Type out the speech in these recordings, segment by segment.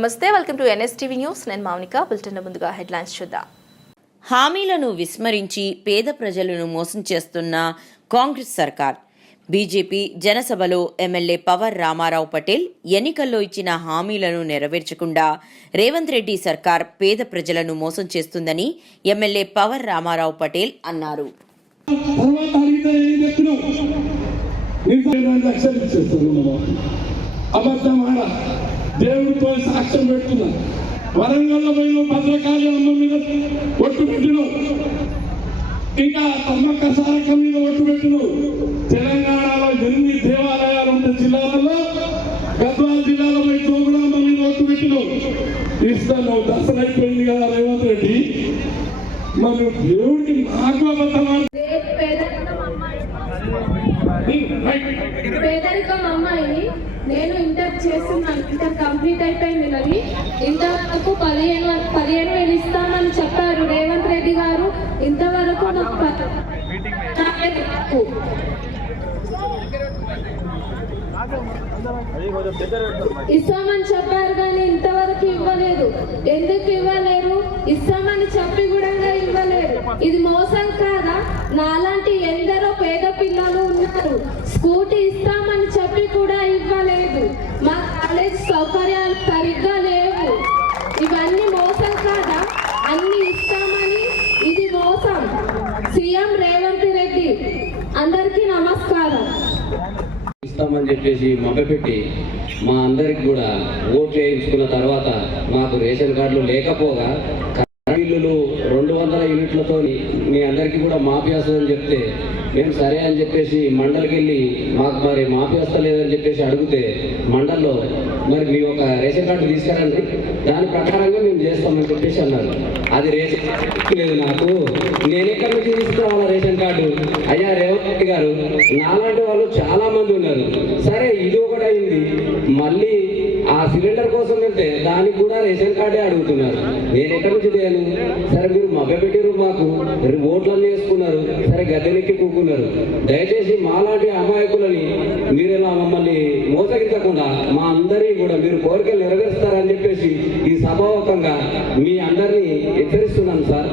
నమస్తే, welcome to NSTV news. నేను Mounika. Bulletin ముందుగా హెడ్లైన్స్ చూద్దాం. హామీలను విస్మరించి పేద ప్రజలను మోసం చేస్తున్న కాంగ్రెస్ సర్కార్. బీజేపీ జనసభలో ఎమ్మెల్యే పవర్ రామారావు పటేల్ ఎన్నికల్లో ఇచ్చిన హామీలను నెరవేర్చకుండా రేవంత్ రెడ్డి సర్కార్ పేద ప్రజలను మోసం చేస్తుందని ఎమ్మెల్యే పవర్ రామారావు పటేల్ అన్నారు. దేవుడితో సాక్ష్యం పెడుతున్నా. వరంగల్లో పోయిన భద్రకాళి అమ్మ మీద ఒట్టు పెట్టిను, ఇంకా తమ్మక్క సారక మీద ఒట్టు పెట్టిను. తెలంగాణలో ఎన్ని దేవాలయాలు ఉంటే జిల్లాలలో గద్వాల జిల్లాలో పోయి తోగుడామ్మ మీద ఒట్టు పెట్టిను. ఇస్తాను దర్శనం అయిపోయింది కదా రేవంత్ రెడ్డి, మరి దేవుడికి నాకు అబద్ధం. పేదరికం అమ్మాయిని నేను ఇంటర్ చేస్తున్నాను, ఇంటర్ కంప్లీట్ అయిపోయింది. అది ఇంతవరకు 15,000 ఇస్తామని చెప్పారు రేవంత్ రెడ్డి గారు. ఇంతవరకు ఇస్తామని చెప్పారు కానీ ఇంతవరకు ఇవ్వలేదు. ఎందుకు ఇవ్వలేరు? ఇస్తామని చెప్పి కూడా ఇవ్వలేరు. ఇది మోసం కాదా? నాలాంటి ఎందరో పేద పిల్లలు ఉన్నారు. స్కూటీ ఇస్తామని చెప్పి కూడా ఇవ్వలేదు. మా కాలేజ్ సౌకర్యాలు సరిగ్గా లేవు. ఇవన్నీ మోసం కాదా? అన్ని ఇస్తామని ఇది మోసం. సీఎం రేవంత్ రెడ్డి అందరికీ నమస్కారం. ఇస్తామని చెప్పేసి మభ్యపెట్టి మా అందరికి కూడా ఓట్లు వేయించుకున్న తర్వాత మాకు రేషన్ కార్డులు లేకపోగా బిల్లులు 200 యూనిట్లతో మీ అందరికీ కూడా మాఫీ వస్తుందని చెప్తే మేము సరే అని చెప్పేసి మండలికి వెళ్ళి మాకు మరి మాఫీ వస్తలేదని చెప్పేసి అడిగితే మండల్లో మరి మీ ఒక రేషన్ కార్డు తీసుకురండి, దాని ప్రకారంగా మేము చేస్తామని చెప్పేసి అన్నారు. అది రేషన్ లేదు, నాకు నేను ఎక్కడి నుంచి తీసుకురావాలా రేషన్ కార్డు? అయ్యా రేవంత్ రెడ్డి గారు, నాలాంటి వాళ్ళు చాలా మంది ఉన్నారు. సరే ఇది ఒకటి అయింది, మళ్ళీ ఆ సిలిండర్ కోసం వెళ్తే దానికి కూడా రేషన్ కార్డే అడుగుతున్నారు. నేను ఎక్కడి నుంచి తేను? సరే మీరు మభ్యపెట్టారు, మాకు ఓట్లన్నీ వేసుకున్నారు, సరే గద్దెనెక్కి కూకున్నారు. దయచేసి మాలాంటి అమాయకులని మీరు ఇలా మమ్మల్ని మోసగించకుండా మా అందరినీ కూడా మీరు కోరికలు నెరవేరుస్తారని చెప్పేసి ఈ సభాముఖంగా మీ అందరినీ హెచ్చరిస్తున్నాను సార్.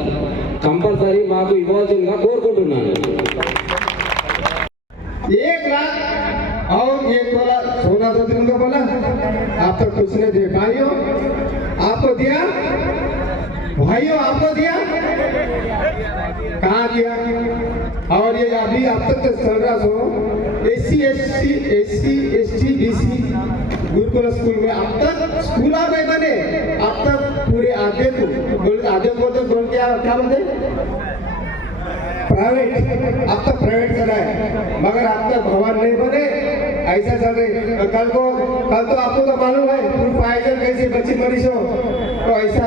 కంపల్సరీ మాకు ఇవ్వాల్సిందిగా కోరుకుంటున్నాను. 1 लाख और 1 तोला सोना दो दिन को बोला, आप तो कुछ नहीं दे भाइयों, आपको दिया भाइयों, आपको दिया कहाँ दिया? और ये अभी अब तक तो चल रहा सो SC ST BC Gurukul school में अब तक स्कूल आ गए बने, अब तक पूरे आधे को तो बोल क्या बोलते प्राइवेट, अब तक प्राइवेट चला है, मगर अब तक भवन नहीं बने, ऐसा चल रही। कल तो आपको तो मालूम है फूड पॉइजन कैसे बच्ची मरीज हो, तो ऐसा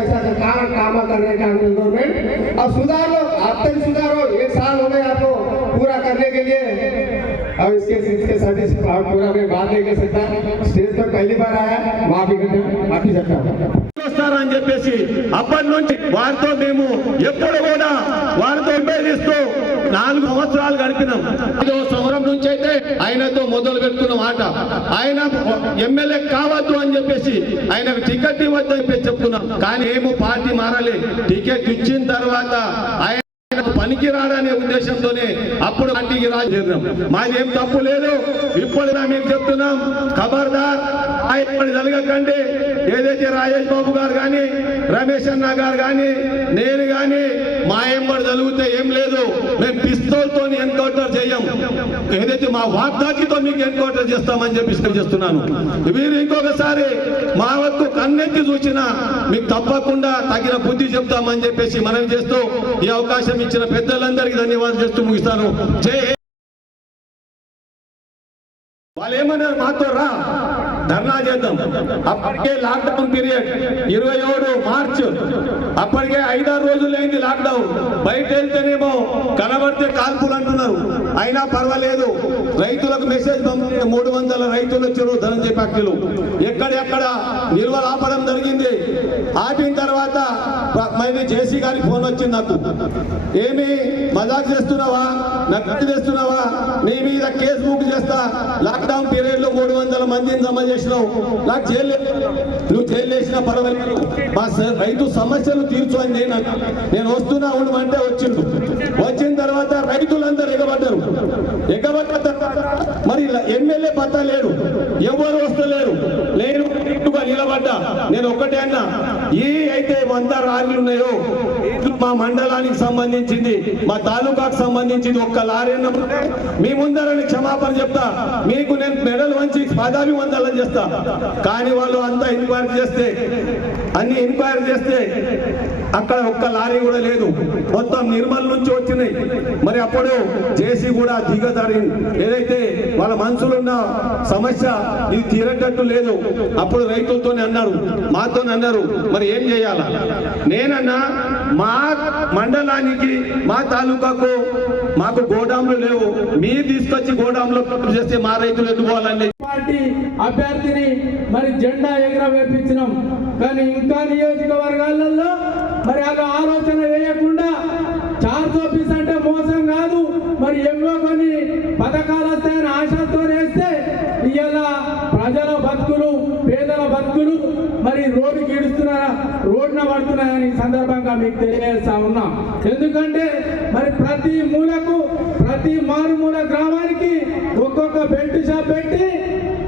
काम कर रहे हैं गवर्नमेंट। अब सुधार लो, अब तक सुधारो। 1 साल हो गए आपको पूरा करने के लिए। अब इसके साथ पूरा मैं बात नहीं कर सकता, स्टेज पर पहली बार आया, माफी सकता వస్తారని చెప్పేసి అప్పటి నుంచి వారితో మేము ఎప్పుడు కూడా వారితో ఉపయోగిస్తూ 4 సంవత్సరాలు గడిపినాం. 5వ సంవత్సరం నుంచి అయితే ఆయనతో మొదలు పెట్టుకున్న మాట, ఆయన ఎమ్మెల్యే కావద్దు అని చెప్పేసి ఆయనకు టికెట్ ఇవ్వద్దు అని చెప్పి చెప్తున్నాం. కానీ ఏమో పార్టీ మారాలి. టికెట్ ఇచ్చిన తర్వాత ఆయన పనికి రాడనే ఉద్దేశంతోనే అప్పుడు పార్టీకి రాజేద్దాం. మాది ఏం తప్పు లేదు. ఇప్పుడు మేము చెప్తున్నాం, ఖబర్దార్ ఆయన జరగకండి. ఏదైతే రాజేష్ బాబు గారు కానీ రమేష్ అన్న గారు కానీ నేను కానీ మా ఎంబడి జరుగుతే ఏం లేదు, మేము పిస్తోల్తో ఎన్కౌంటర్ చేయం. ఏదైతే మా వాగ్దాటితో మీకు ఎన్కౌంటర్ చేస్తామని చెప్పి చేస్తున్నాను. మీరు ఇంకొకసారి మా వద్దు కన్నెత్తి చూసినా మీకు తప్పకుండా తగిన బుద్ధి చెప్తామని చెప్పేసి మనం చేస్తూ ఈ అవకాశం ఇచ్చిన పెద్దలందరికీ ధన్యవాదాలు చేస్తూ ముగిస్తాను. జై. వాళ్ళు ఏమన్నారు, మాతో రా ధర్నా చేద్దాం. అప్పటికే లాక్డౌన్ పీరియడ్ 27 మార్చ్, అప్పటికే 5-6 రోజులు అయింది లాక్డౌన్. బయట వెళ్తేనేమో కనబడితే కాల్పులు అంటున్నారు. అయినా పర్వాలేదు, రైతులకు మెసేజ్ పంపితే 300 రైతులు వచ్చారు ధనంజయ ఫ్యాక్టరీలు. ఎక్కడెక్కడ నిల్వలు ఆపడం జరిగింది. ఆపిన తర్వాత మరి జేసీ గారికి ఫోన్ వచ్చింది నాకు, ఏమి మజాక్ చేస్తున్నావా, నక్కడి చేస్తున్నావా, నీ మీద కేసు బుక్ చేస్తా, లాక్డౌన్ పీరియడ్ లో 300 మందిని జమ చేసినావు, నాకు జైలు నువ్వు జైలు వేసినా పర్వాలేదు, మా రైతు సమస్యలు తీర్చు అని నేను వస్తున్నా ఉండమంటే వచ్చిండు. వచ్చిన తర్వాత రైతులందరూ ఎగబడ్డారు. ఎగబడ్డ తర్వాత మరి ఎమ్మెల్యే పత్తా లేడు, ఎవరు వస్తలేరు. నేను నిలబడ్డా. నేను ఒక్కటే అన్నా, ఈ అయితే 100 లారీలు ఉన్నాయో మా మండలానికి సంబంధించింది, మా తాలూకాకు సంబంధించింది, ఒక్క లారీ మీ ముందరని క్షమాపణ చెప్తా, మీకు నేను మెడల్ వంచి పదాభివందనం చేస్తా. కానీ వాళ్ళు అంతా ఎంక్వైరీ చేస్తే అక్కడ ఒక్క లారీ కూడా లేదు, మొత్తం నిర్మల్ నుంచి వచ్చినాయి. మరి అప్పుడు జేసీ కూడా దిగదారి, ఏదైతే వాళ్ళ మనసులున్న సమస్య ఇది తీరేటట్టు లేదు. అప్పుడు రైతులతోనే అన్నారు, మాతోనే అన్నారు, మరి ఏం చేయాలా? నేనన్నా మా మండలానికి మా తాలూకాకు మాకు గోడాంలు లేవు, మీరు తీసుకొచ్చి గోడాంలో చేస్తే మా రైతులు ఎదుకోవాలని పార్టీ అభ్యర్థిని మరి జెండా ఎగరవేపించినాం. కానీ ఇంకా నియోజకవర్గాలలో మరి అలా ఆలోచన వేయకుండా 400 అంటే మోసం కాదు, మరి ఎన్నో కొన్ని పథకాలు వస్తాయని ఆశతో వేస్తే ఇలా ప్రజల బతుకులు, పేదల బతుకులు మరి రోడ్డుకి రోడ్డున పడుతున్నాయని సందర్భంగా మీకు తెలియజేస్తా ఉన్నాం. ఎందుకంటే మరి ప్రతి మూలకు, ప్రతి మారుమూల గ్రామానికి ఒక్కొక్క బెల్ట్ షాప్ పెట్టి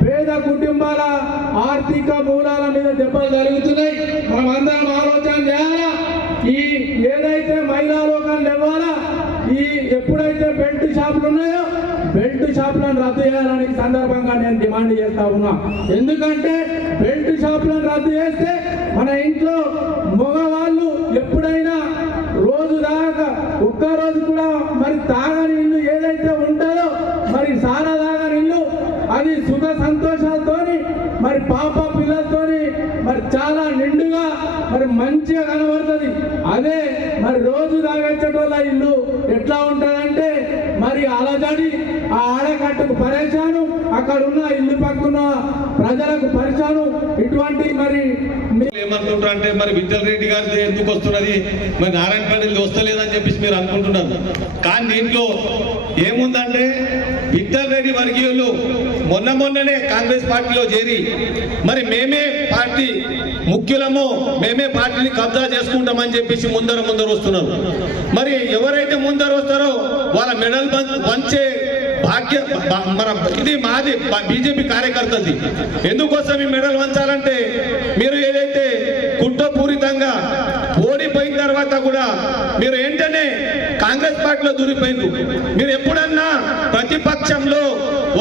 పేద కుటుంబాల ఆర్థిక మూలాల మీద దెబ్బలు జరుగుతున్నాయి. మనం అందరం ఆలోచన చేయాలా. ఈ ఏదైతే మహిళా లోకాలు ఇవ్వాలా, ఈ ఎప్పుడైతే బెల్ట్ షాపులు ఉన్నాయో బెల్ట్ షాపులను రద్దు చేయాలని సందర్భంగా నేను డిమాండ్ చేస్తా ఉన్నా. ఎందుకంటే బెల్ట్ షాపులను రద్దు చేస్తే మన ఇంట్లో మగవాళ్ళు ఎప్పుడైనా రోజు దాకా ఒక్కరోజు కూడా మరి తాగని ఇల్లు ఏదైతే ఉంటుందో, మరి సారా తాగని ఇల్లు అది సుఖ సంతోషాలతోని మరి పాప పిల్లలతోని మరి చాలా నిండుగా మరి మంచిగా కనబడుతుంది. అదే మరి రోజు తాగేటోళ్ళ ఇల్లు ఎట్లా ఉంటుందంటే మరి అలజడి, ఆ ఆడకట్టుకు పరేషాను, అక్కడ ఉన్న ఇల్లు పక్కన ప్రజలకు పరిచాను. ఇటువంటి మరి ఏమనుకుంటారు అంటే మరి విఠల్ రెడ్డి గారి ఎందుకు వస్తున్నది, మరి నారాయణపల్లి వస్తలేదని చెప్పేసి మీరు అనుకుంటున్నారు. కానీ దీంట్లో ఏముందంటే విఠల్ రెడ్డి వర్గీయులు మొన్ననే కాంగ్రెస్ పార్టీలో చేరి మరి మేమే పార్టీ ముఖ్యులము, మేమే పార్టీని కబ్జా చేసుకుంటామని చెప్పేసి ముందర వస్తున్నారు. మరి ఎవరైతే ముందర వస్తారో వాళ్ళ మెడల్ వంచే భాగ్య మన ఇది మాది బీజేపీ కార్యకర్తది. ఎందుకోసం ఈ మెడల్ వంచాలంటే మీరు ఏదైతే కుట్రపూరితంగా ఓడిపోయిన తర్వాత కూడా మీరు ఏంటనే కాంగ్రెస్ పార్టీలో దూరిపోయింది. మీరు ఎప్పుడన్నా ప్రతిపక్షంలో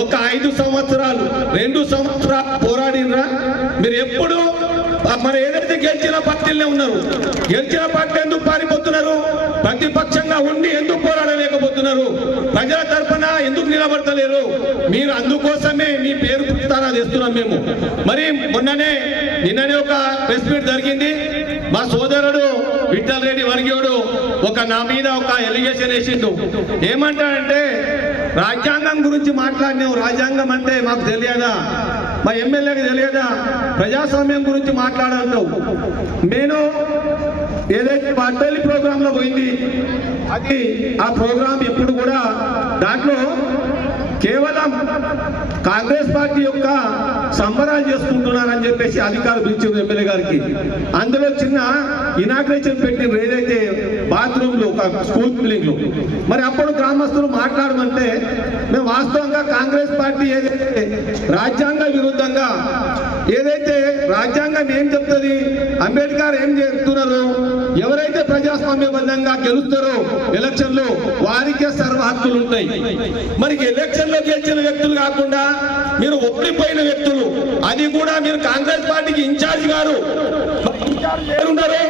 ఒక 5 సంవత్సరాలు 2 సంవత్సరాలు పోరాడినరా? మీరు ఎప్పుడు మరి ఏదైతే గెలిచిన పార్టీలనే ఉన్నారు, గెలిచిన పార్టీ ఎందుకు పారిపోతున్నారు? ప్రతిపక్షంగా ఉండి ఎందుకు పోరాడలేకపోతున్నారు? ప్రజల తరఫున ఎందుకు నిలబడతలేరు? మీరు అందుకోసమే మీ పేరు పుస్తానా తెస్తున్నాం మేము. మరి నిన్ననే ఒక ప్రెస్ మీట్ జరిగింది. మా సోదరుడు విఠల్ రెడ్డి వర్గీయుడు నా మీద ఒక ఎలిగేషన్ వేసిండు. ఏమంటాడంటే రాజ్యాంగం గురించి మాట్లాడినావు, రాజ్యాంగం అంటే మాకు తెలియదా, మా ఎమ్మెల్యేకి తెలియదా, ప్రజాస్వామ్యం గురించి మాట్లాడాలంటావు. నేను ఏదైతే అటల్ ప్రోగ్రామ్ లో పోయింది, అది ఆ ప్రోగ్రాం ఎప్పుడు కూడా దాంట్లో కేవలం కాంగ్రెస్ పార్టీ యొక్క సంబరాలు చేసుకుంటున్నారని చెప్పేసి అధికారులు పిలిచారు ఎమ్మెల్యే గారికి. అందులో చిన్న ఇనాగ్రేషన్ పెట్టిన ఏదైతే బాత్రూమ్లు ఒక స్కూల్ బిల్డింగ్ లో, మరి అప్పుడు గ్రామస్తులు మాట్లాడమంటే మేము వాస్తవంగా కాంగ్రెస్ పార్టీ ఏదైతే రాజ్యాంగ విరుద్ధంగా ఏదైతే రాజ్యాంగం ఏం చెప్తుంది, అంబేద్కర్ ఏం చెప్తున్నారు, ఎవరైతే ప్రజాస్వామ్యబద్ధంగా గెలుస్తారో ఎలక్షన్లో వారికే సర్వ హక్కులు ఉంటాయి. మరి ఎలక్షన్లో గెలిచిన వ్యక్తులు కాకుండా మీరు ఓడిపోయిన వ్యక్తులు, అది కూడా మీరు కాంగ్రెస్ పార్టీకి ఇన్ఛార్జ్ గారు ఉన్నారు,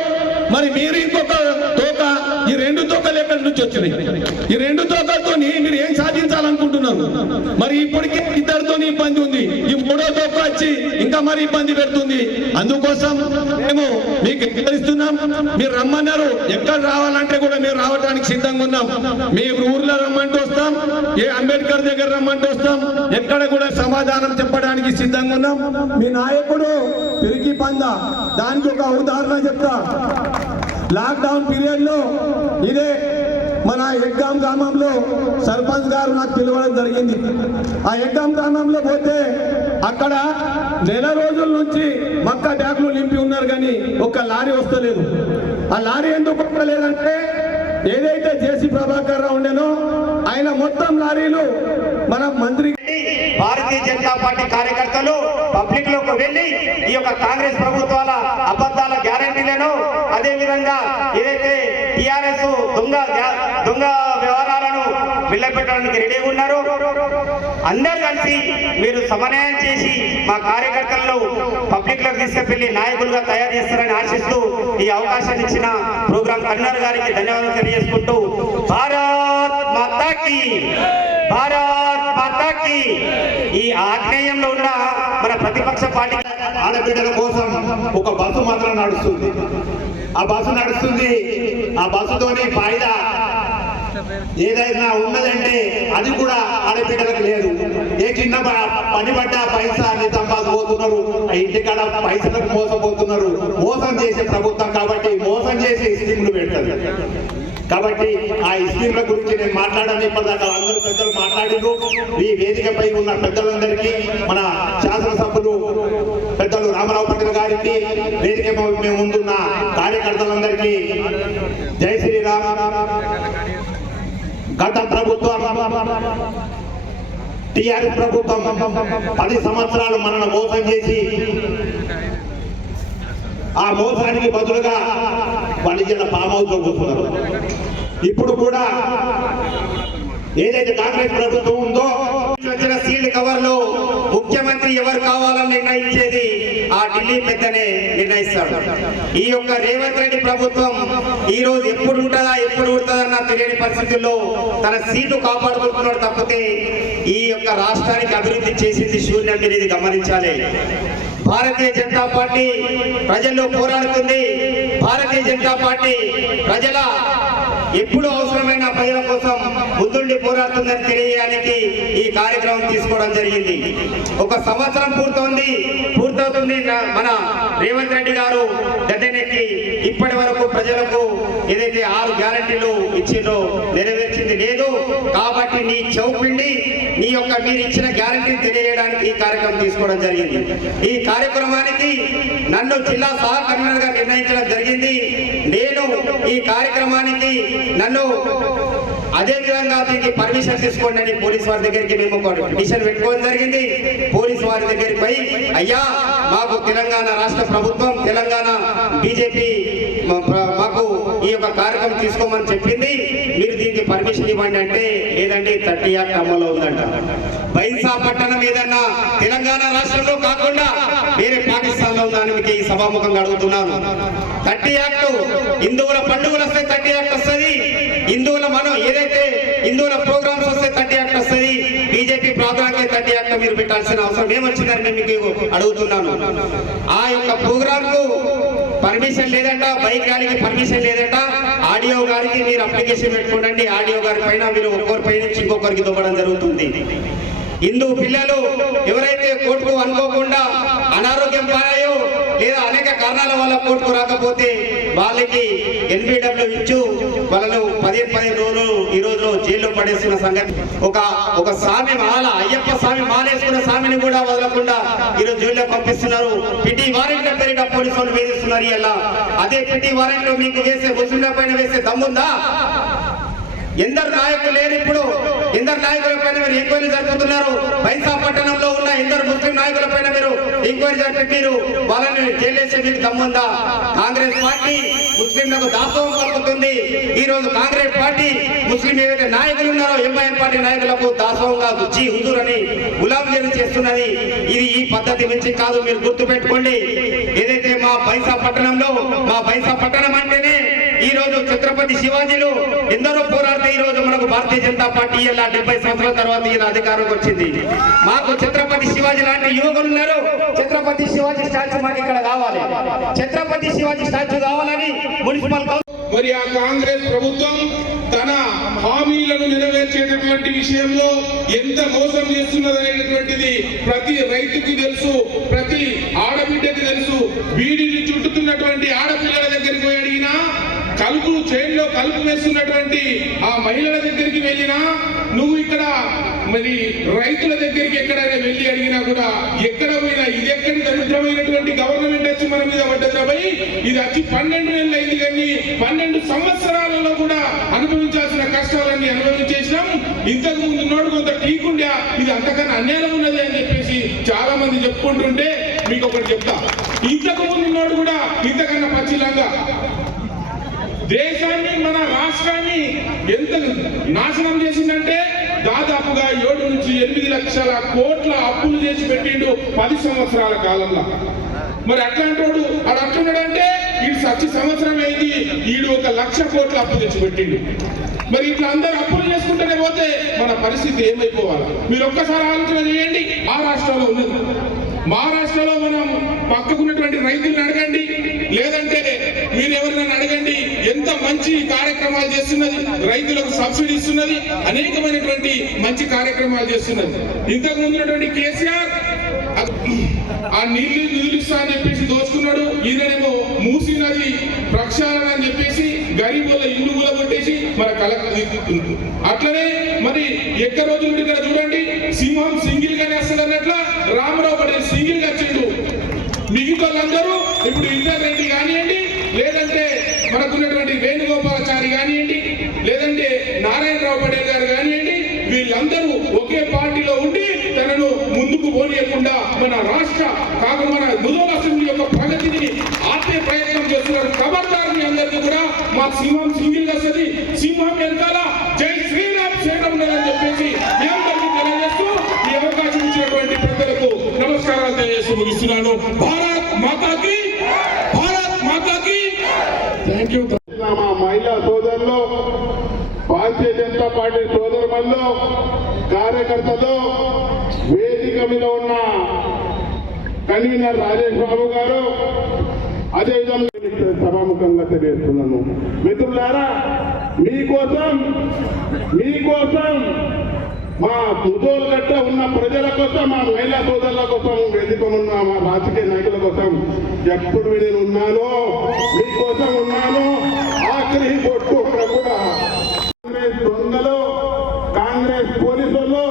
మరి మీరు ఇంకొక తోక, ఈ 2 తోకలు ఎక్కడి నుంచి వచ్చినాయి? ఈ 2 తోకలతో మీరు ఏం సాధించాలనుకుంటున్నారు? మరి ఇప్పటికే 2 ఇబ్బంది ఉంది, ఈ 3వ తోక వచ్చి ఇంకా మరి ఇబ్బంది పెడుతుంది. అందుకోసం మేము మీకు హెచ్చరిస్తున్నాం. మీరు రమ్మన్నారు, ఎక్కడ రావాలంటే కూడా మేము రావడానికి సిద్ధంగా ఉన్నాం. మీ ఊర్లో రమ్మంటూ వస్తాం, ఏ అంబేద్కర్ దగ్గర రమ్మంటూ వస్తాం, ఎక్కడ కూడా సమాధానం చెప్పడానికి సిద్ధంగా ఉన్నాం. మీ నాయకుడు పిరికి పంద, దానికి ఒక ఉదాహరణ చెప్తా. లాక్డౌన్ పీరియడ్లో ఇదే మన ఎగ్గాం గ్రామంలో సర్పంచ్ గారు నాకు పిలవడం జరిగింది. ఆ ఎగ్గాం గ్రామంలో పోతే అక్కడ నెల రోజుల నుంచి మక్క బ్యాగులు నింపి ఉన్నారు, కానీ ఒక్క లారీ వస్తలేదు. ఆ లారీ ఎందుకు వస్తలేదంటే ఏదైతే జేసీ ప్రభాకర్ రావు ఉండేనో ఆయన మొత్తం లారీలు మన మంత్రి భారతీయ జనతా పార్టీ కార్యకర్తలు పబ్లిక్ లోకి వెళ్లి ఈ యొక్క కాంగ్రెస్ ప్రభుత్వాల అబద్ధాల గ్యారంటీలను, అదే విధంగా ఏదైతే టిఆర్ఎస్ దొంగ వ్యవహారాలను వెళ్ళపెట్టడానికి రెడీ ఉన్నారు. అందరూ కలిసి మీరు సమన్వయం చేసి మా కార్యకర్తలను పబ్లిక్ లోకి తీసుకెళ్లి నాయకులుగా తయారు చేస్తారని ఆశిస్తూ ఈ అవకాశాన్ని ఇచ్చిన ప్రోగ్రాం కన్వీనర్ గారికి ధన్యవాదాలు తెలియజేసుకుంటూ భారత్ మాతాకి భారత్ మాతాకి. ఈ ఆగ్నేయంలో ఉన్న మన ప్రతిపక్ష పార్టీ ఆడబిడ్డల కోసం ఒక బస్సు మాత్రం నడుస్తుంది. ఆ బస్సుతోని ఫాయిదా ఏదైనా ఉన్నదంటే అది కూడా ఆడబిడ్డలకు లేదు. ఏ చిన్న పని పడ్డ పైసా సంపాదిపోతున్నారు, ఇంటికాడ పైసలకు మోసపోతున్నారు. మోసం చేసే ప్రభుత్వం కాబట్టి మోసం చేసే స్కీములు పెడతారు. కాబట్టి ఆ స్కీమ్ల గురించి నేను మాట్లాడాను. ఇప్పటిదాకా అందరూ పెద్దలు మాట్లాడినారు. ఈ వేదికపై ఉన్న పెద్దలందరికీ, మన శాసనసభ్యులు పెద్దలు రామారావు పటేల్ గారికి, వేదిక మేము ముందున్న కార్యకర్తలందరికీ జై శ్రీరామ్. గత ప్రభుత్వం టిఆర్ఎస్ ప్రభుత్వం 10 సంవత్సరాలు మనల్ని మోసం చేసి ఆ మోసానికి బదులుగా వాళ్ళు ఇలా ఫామ్ హౌస్ లో కూర్చున్నారు. ఇప్పుడు కూడా ఏదైతే కాంగ్రెస్ ప్రభుత్వం ఉందో వచ్చిన సీల్డ్ కవర్ లో ముఖ్యమంత్రి ఎవరు కావాలని నిర్ణయించేది ఆ ఢిల్లీ పెద్దనే నిర్ణయిస్తాడు. ఈ యొక్క రేవంత్ రెడ్డి ప్రభుత్వం ఈ రోజు ఎప్పుడు ఉంటుందన్న తెలియని పరిస్థితుల్లో తన సీటు కాపాడుకుంటున్నాడు తప్పితే ఈ యొక్క రాష్ట్రానికి అభివృద్ధి చేసింది శూన్యం. మీరు ఇది గమనించాలి. భారతీయ జనతా పార్టీ ప్రజల్లో పోరాడుతుంది. భారతీయ జనతా పార్టీ ప్రజల ఎప్పుడు అవసరమైన ప్రజల కోసం ముందుండి పోరాడుతుందని తెలియడానికి ఈ కార్యక్రమం తీసుకోవడం జరిగింది. 1 సంవత్సరం పూర్తవుతుంది మన రేవంత్ రెడ్డి గారు గద్దెనెక్కి. ఇప్పటి వరకు ప్రజలకు ఏదైతే 6 గ్యారంటీలు ఇచ్చిందో నెరవేర్చింది లేదు. కాబట్టి నీ చౌపిండి మీరు ఇచ్చిన గ్యారంటీ తెలియజేయడానికి ఈ కార్యక్రమం తీసుకోవడం జరిగింది. ఈ కార్యక్రమానికి నన్ను జిల్లా సహ కన్వీనర్ గా నిర్ణయించడం జరిగింది. నేను ఈ కార్యక్రమానికి అదే విధంగా దీనికి పర్మిషన్ తీసుకోండి అని పోలీస్ వారి దగ్గరికి మేము పిటిషన్ పెట్టుకోవడం జరిగింది. పోలీస్ వారి దగ్గరికి పోయి, అయ్యా మాకు తెలంగాణ రాష్ట్ర ప్రభుత్వం, తెలంగాణ బీజేపీ మాకు ఈ యొక్క కార్యక్రమం తీసుకోమని చెప్పింది, మీరు దీనికి పర్మిషన్ ఇవ్వండి అంటే లేదండి 30 యాక్ట్ అమల్లో ఉందంట. బైన్సా పట్టణం ఏదన్నా తెలంగాణ రాష్ట్రంలో కాకుండా వేరే పాకిస్తాన్ లో ఉందని మీకు ఈ సభాముఖంగా అడుగుతున్నాను. 30 యాక్ట్ హిందువుల పండుగలు వస్తే 30 యాక్ట్ వస్తుంది. హిందువుల ఏదైతే హిందువుల ప్రోగ్రామ్స్ వస్తే 30 యాక్ట్ వస్తుంది. బీజేపీ ప్రోగ్రామ్ కి 30 యాక్ట్ మీరు పెట్టాల్సిన అవసరం ఏమొచ్చిందని నేను మీకు అడుగుతున్నాను. ఆ యొక్క ప్రోగ్రామ్ కు పర్మిషన్ లేదంట, బైక్ ర్యాలీకి పర్మిషన్ లేదంట. ఆడియో గారికి మీరు అప్లికేషన్ పెట్టుకోండి. ఆడియో గారి పైన మీరు ఒక్కొక్కరి నుంచి ఇంకొకరికి దొబ్బడం జరుగుతుంది. హిందూ పిల్లలు ఎవరైతే కోర్టుకు అనుకోకుండా అనారోగ్యం పారాయో లేదా అనేక కారణాల వల్ల కోర్టుకు రాకపోతే వాళ్ళకి NBW ఇచ్చు వాళ్ళను 15 రోజులు ఈ రోజులో జైల్లో పడేస్తున్న సంగతి. ఒక స్వామి మాల, అయ్యప్ప స్వామి మాలేసుకున్న స్వామిని కూడా వదలకుండా ఈరోజు జైల్లో పంపిస్తున్నారు. పిటి వారెంట్ల పేరిట పోలీసులు వేధిస్తున్నారు. ఇలా అదే పిటి వారెంట్లు మీకు వేసే ముస్లింల పైన వేసే దమ్ముందా? ఎందరు నాయకులు లేరు. ఇప్పుడు ఎందరు నాయకుల పైన మీరు ఎంక్వైరీ జరుపుతున్నారు. బైన్సా పట్టణంలో ఉన్న ఎందరు ముస్లిం నాయకుల పైన మీరు ఎంక్వైరీ జరిపి మీరు వాళ్ళని జైలేసే మీకు దమ్ముందా? కాంగ్రెస్ పార్టీ ముస్లింలకు దాసోహం పలుకుతుంది. ఈ రోజు కాంగ్రెస్ పార్టీ ముస్లిం ఏవైతే నాయకులు ఉన్నారో ఎంఐఎం పార్టీ నాయకులకు దాసోహంగా గుజ్జి హుజూర్ అని గులాంగిరి చేస్తున్నది. ఇది ఈ పద్ధతి నుంచి కాదు. మీరు గుర్తు పెట్టుకోండి. ఏదైతే మా బైన్సా పట్టణం అంటేనే ఈ రోజు ఛత్రపతి శివాజీలు ఎందరో పోరాడితే ఈ రోజు మనకు భారతీయ జనతా పార్టీ ఇలా 70 సంవత్సరాల తర్వాత ఇలా అధికారంలోకి వచ్చింది. మాకు ఛత్రపతి శివాజీ లాంటి యువకులు ఉన్నారు. ఛత్రపతి శివాజీ స్టాచ్యూ మాకు ఇక్కడ కావాలి. ఛత్రపతి శివాజీ స్టాచ్యూ కావాలని మున్సిపల్ మరి ఆ కాంగ్రెస్ ప్రభుత్వం తన హామీలను నెరవేర్చేటటువంటి విషయంలో ఎంత మోసం చేస్తున్నదనేటటువంటిది ప్రతి రైతుకి తెలుసు, ప్రతి ఆడబిడ్డకి తెలుసు. వీడిని చుట్టుతున్నటువంటి ఆడపిల్లల దగ్గరికి పోయి అడిగినా కలుపు చైన్లో కలుపు వేస్తున్నటువంటి ఆ మహిళల దగ్గరికి వెళ్ళినా, నువ్వు ఇక్కడ మరి రైతుల దగ్గరికి ఎక్కడైనా వెళ్ళి అడిగినా కూడా ఎక్కడ పోయినా ఇది ఎక్కడి దరిద్రమైనటువంటి గవర్నమెంట్ వచ్చి మన మీద పడ్డదిరాబై, ఇది వచ్చి 12 నెలలు అయింది కానీ 12 సంవత్సరాలలో కూడా అనుభవించాల్సిన కష్టాలన్నీ అనుభవించేసినాం. ఇంతకు ముందు నోడు కొంత టీకుండా ఇది అంతకన్నా అన్యాయం ఉన్నది అని చెప్పేసి చాలా మంది చెప్పుకుంటుంటే మీకు ఒకటి చెప్తా. ఇంతకు ముందు నోడు కూడా ఇంతకన్నా పచ్చిలంగా దేశాన్ని మన రాష్ట్రాన్ని ఎంత నాశనం చేసిందంటే దాదాపుగా 7 నుంచి 8 లక్షల కోట్ల అప్పులు చేసి పెట్టిండు 10 సంవత్సరాల కాలంలో. మరి అట్లాంటి వాడు అట్లున్నాడంటే వీడు సచ్చి సంవత్సరం అయింది, వీడు 1 లక్ష కోట్ల అప్పు తెచ్చి పెట్టిండు. మరి ఇట్లా అందరూ అప్పులు చేసుకుంటూనే పోతే మన పరిస్థితి ఏమైపోవాలి? మీరు ఒక్కసారి ఆలోచన చేయండి. ఆ రాష్ట్రంలో ఉన్నది, మహారాష్ట్రలో మనం పక్కకున్నటువంటి రైతులను అడగండి, లేదంటే మీరు ఎవరినైనా అడగండి, ఎంత మంచి కార్యక్రమాలు చేస్తున్నది, రైతులకు సబ్సిడీ ఇస్తున్నది, అనేకమైనటువంటి మంచి కార్యక్రమాలు చేస్తున్నది. ఇంతకు ముందున్నటువంటి కేసీఆర్ ఆ నీళ్లు నిధులిస్తా అని చెప్పేసి దోచుకున్నాడు. ఈయనేమో మూసీ నది ప్రక్షాళన అని చెప్పేసి గరీబుల ఇల్లు కూడా కొట్టేసి మన అట్లనే మరి ఎక్క రోజులు ఇక్కడ చూడండి, సింహం సింగిల్ గానే వస్తుంది అన్నట్ల రామరావు పటేల్ సింగిల్ గా వచ్చిండు. మిగతా వాళ్ళందరూ ఇప్పుడు ఇంటర్ రెడ్డి కానివ్వండి, లేదంటే మనకున్నటువంటి వేణుగోపాలాచారి కానివ్వండి, లేదంటే నారాయణరావు పటేల్ గారు కానివ్వండి, వీళ్ళందరూ ఒకే పార్టీలో ఉండి తనను ముందుకు పోనీయకుండా మన రాష్ట్ర మన ముదోల్ అసెంబ్లీ యొక్క ప్రగతిని ఆపే ప్రయత్నం చేస్తున్నారు. ఖబర్దారుని అందరికీ కూడా మా సింహం సింగిల్ గా వస్తుంది, సింహం వెనకాల జై శ్రీరామ్ సేన ఉన్నదని చెప్పేసి మీ అందరికీ తెలియజేస్తూ ఈ అవకాశం ఇచ్చినటువంటి పెద్దలకు నమస్కారాలు తెలియజేస్తూ ముగిస్తున్నాను. భారత్ మాతాకి, భారత్ మాతాకి. Thank you. మా మహిళా సోదరులు, భారతీయ జనతా పార్టీ సోదరులు, కార్యకర్తలు, వేదిక మీద ఉన్న కన్వీనర్ రాజేష్ బాబు గారు, అదేవిధంగా సభాముఖంగా తెలియజేస్తున్నాను. మిత్రులారా, మీకోసం మా ముదోల్ గట్ట ఉన్న ప్రజల కోసం, మా మహిళా సోదరుల కోసం, వేదిక ఉన్న మా రాజకీయ నాయకుల కోసం ఎప్పుడు నేను ఉన్నానో మీకోసం ఉన్నాను. ఆఖరి కొట్టు కూడా కాంగ్రెస్ దొంగలు, కాంగ్రెస్ పోలీసులు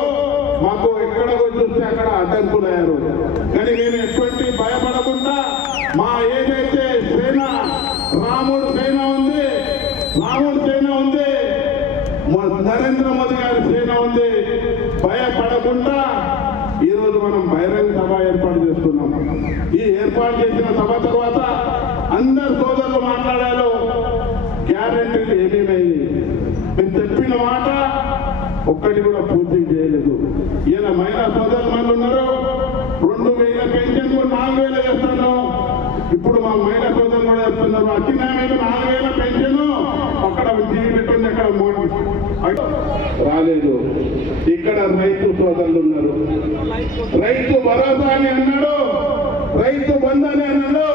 మాకు ఎక్కడ చూస్తే అక్కడ అడ్డంకులయ్యారు. కానీ నేను ఎటువంటి భయపడకుండా మా ఏదైతే సేన, రాముడు సేన ఉంది, నరేంద్ర మోదీ గారి సేన ఉంది, భయపడకుండా ఈరోజు మనం బహిరంగ సభ ఏర్పాటు చేస్తున్నాం. ఈ ఏర్పాటు చేసిన సభ తర్వాత అందరు సోదరులు మాట్లాడారు. గ్యారెంటీలు ఏమేమైంది, మీరు చెప్పిన మాట ఒక్కటి కూడా పూర్తి చేయలేదు. ఇలా మహిళా సోదరులు మంది ఉన్నారు, 2000 పెన్షన్ 4000 చేస్తాను. ఇప్పుడు మా మహిళా సోదరులు కూడా చెప్తున్నారు, అత్తినామేదో 4000 పెన్షన్ అక్కడ జీవి పెట్టండి, అక్కడ రాలేదు. ఇక్కడ రైతు సోదరులు ఉన్నారు, రైతు భరోసా అని అన్నాడు, రైతు బంధు అని అన్నాడు.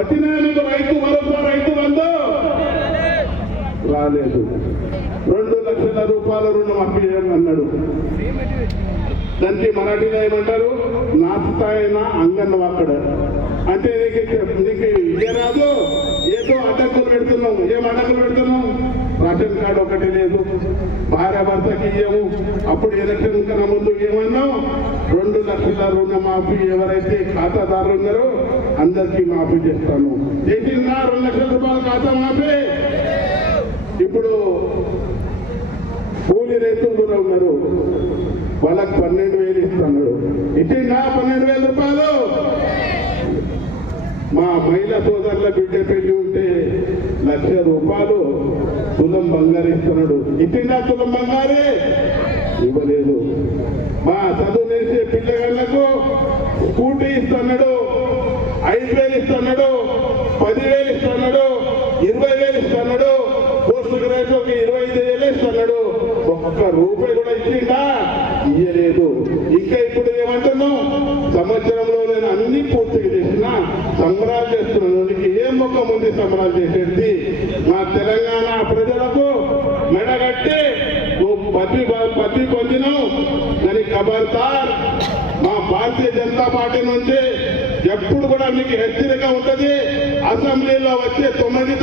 అత్తినామేదో రైతు భరోసా, రైతు బంధు రాలేదు. 2 లక్షల రూపాయల రుణమాఫీ చేయండి అన్నాడు. దానికి మరాఠీలో ఏమంటారు, నాస్తాయన అంగన్వాక్కడ. అంటే నీకు ఇదే రాదు, ఏదో అడ్డంకులు పెడుతున్నావు. ఏం అడ్డంకులు పెడుతున్నావు? రేషన్ కార్డు ఒకటి లేదు, భార్య భర్తకి ఇయ్యము. అప్పుడు ఎలక్షన్ కన్నా ముందు ఏమన్నావు, 2 లక్షల రుణమాఫీ ఎవరైతే ఖాతాదారులు ఉన్నారో అందరికీ మాఫీ చేస్తాను. చేసిందా 2 లక్షల రూపాయల ఖాతా మాఫీ? ఇప్పుడు కూలి రైతులు కూడా ఉన్నారు, వాళ్ళకి 12,000 ఇస్తున్నాడు. ఇచ్చిందా 12,000 రూపాయలు? మా మహిళా సోదరుల బిడ్డ పెళ్లి ఉంటే 1,00,000 రూపాయలు తులం బంగారు ఇస్తున్నాడు. ఇచ్చిందా తులం బంగారే? ఇవ్వలేదు. మా చదువు నేర్చే పిల్లగాళ్లకు స్కూటీ ఇస్తున్నాడు, 5,000 ఇస్తున్నాడు, 10,000 ఇస్తున్నాడు, 20,000 ఇస్తున్నాడు, పోస్ట్ గ్రాడ్యుయేట్కి 25,000 ఇస్తున్నాడు. ఒక్క రూపాయి కూడా ఇచ్చిందా? ఇయ్యలేదు. ఇంకా ఇప్పుడు ఏమంటున్నావు, సంవత్సరంలో నేను అన్ని పూర్తిగా చేసిన సంబరాలు చేస్తున్నాను. నీకు ఏం ముఖం ఉంది సంబరాలు చేసేది? మా తెలంగాణ ప్రజలకు మెడగట్టి పత్తి పొందినావు. దానికి ఖబర్దార్. మా భారతీయ జనతా పార్టీ నుంచి ఎప్పుడు కూడా మీకు హెచ్చరిక ఉంటుంది. అసెంబ్లీలో వచ్చే 9